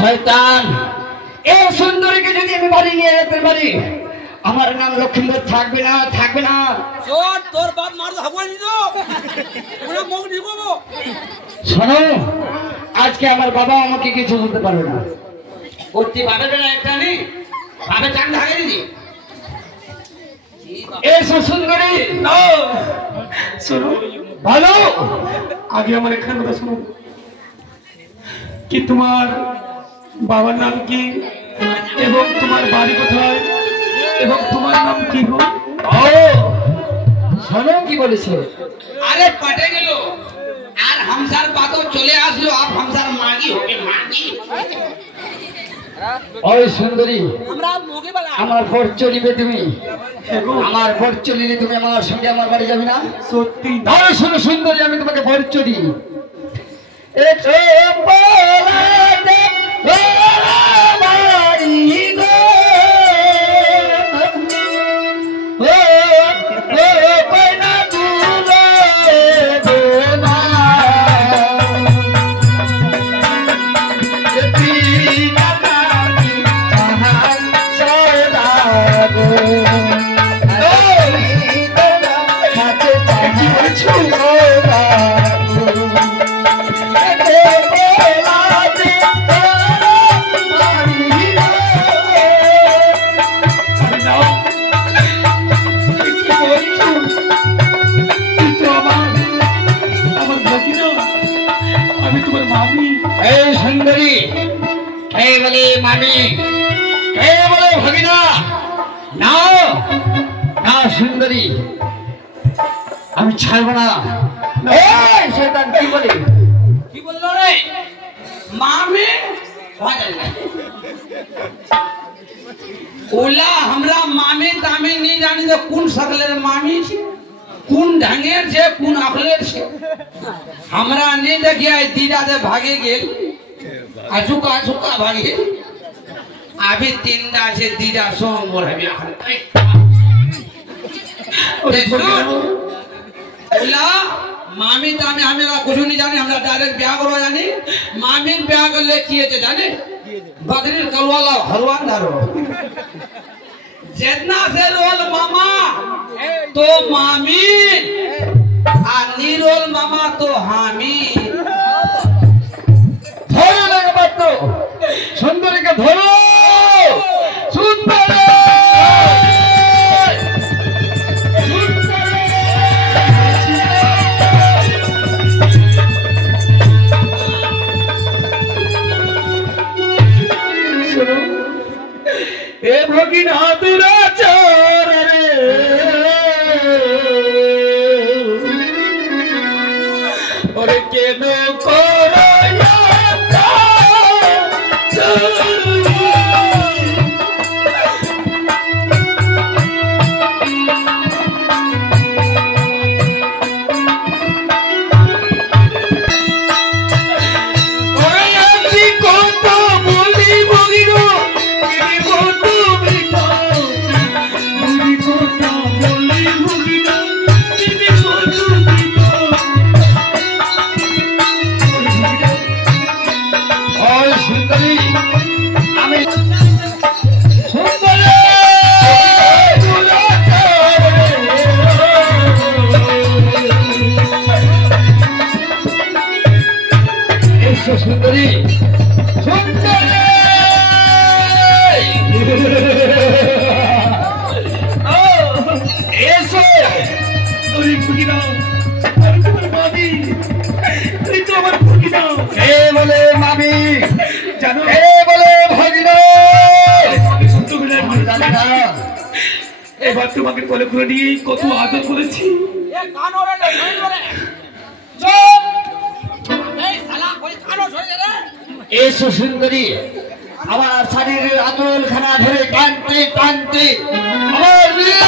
শয়তান এই সুন্দরীকে যদি আমি বাড়ি নিয়ে যেতে পারি আমার নাম লক্ষ্মীন্দর থাকবে না থাকবে না। তোর বাপ মার হবই তো ওরে মুখ দিব। শোনো আজকে আমার বাবা আমাকে কিছু বলতে পারবে না। অতি ভাবে না একটা নেই ভাবে চান ঢাকে দিদি এসো সুন্দরী। শোনো ভালো আগে আমার এখানে কথা শোনো কি তোমার বাবার নাম কি এবং তোমার বাড়ি কোথায় এবং তোমার নাম কি গো? ও শোনো কি বলেছে। আরে পটে গেল আর হামসার বাতো চলে আসলো আপ হামসার মাগি হবে মাগি। ওই সুন্দরী আমরা মোগে বলা আমার ভোট চলিবে তুমি আমার ভোট চলিলে তুমি আমার সঙ্গে আমার বাড়ি যাবে না? সত্যি তাহলে শোনো সুন্দরী আমি তোমাকে ভোট চলি সুন্দরী আমি ছাড়বো না। শয়তান কি বলে কি বললো রে मामी ओला हमरा मामी तामी नहीं जानी तो कौन सकले मामी छे कौन ढंगेर छे कौन अखलेर छे हमरा नहीं देखिए दीदा दे भागे गेल आजुका भागे अभी तीनदा छे दीदा सोम मोर हबी ओला मामी तामी हमेरा कुछ नहीं जाने हमरा डायरेक्ट ब्याह करो जाने मामी ब्याह कर ले किए थे जाने बदरी कलवाला हलवान दारो जितना से रोल मामा तो मामी आनी रोल मामा तो हामी धरो लगे बात तो सुंदरी का धरो सुंदरी ए भगिनाथ राचार रे और के नो कोराया सुंदरी सुंदरी ऐसे अरे भगिना अरे तुम्हारी मामी अरे तो हमारी भगिना ए बोले मामी जानो ए बोले भगिना আমি সত্য করে জানি না এবার তোমাকে কোলে করে নিয়ে কত আদর করেছি ए कान ओरे नहीं ओरे चुप ए साला कोई कानो छोड़ दे रे ऐसे सुंदरी আমার শরীরের আতল খানা ধরে টানতে টানতে আমার বিয়ে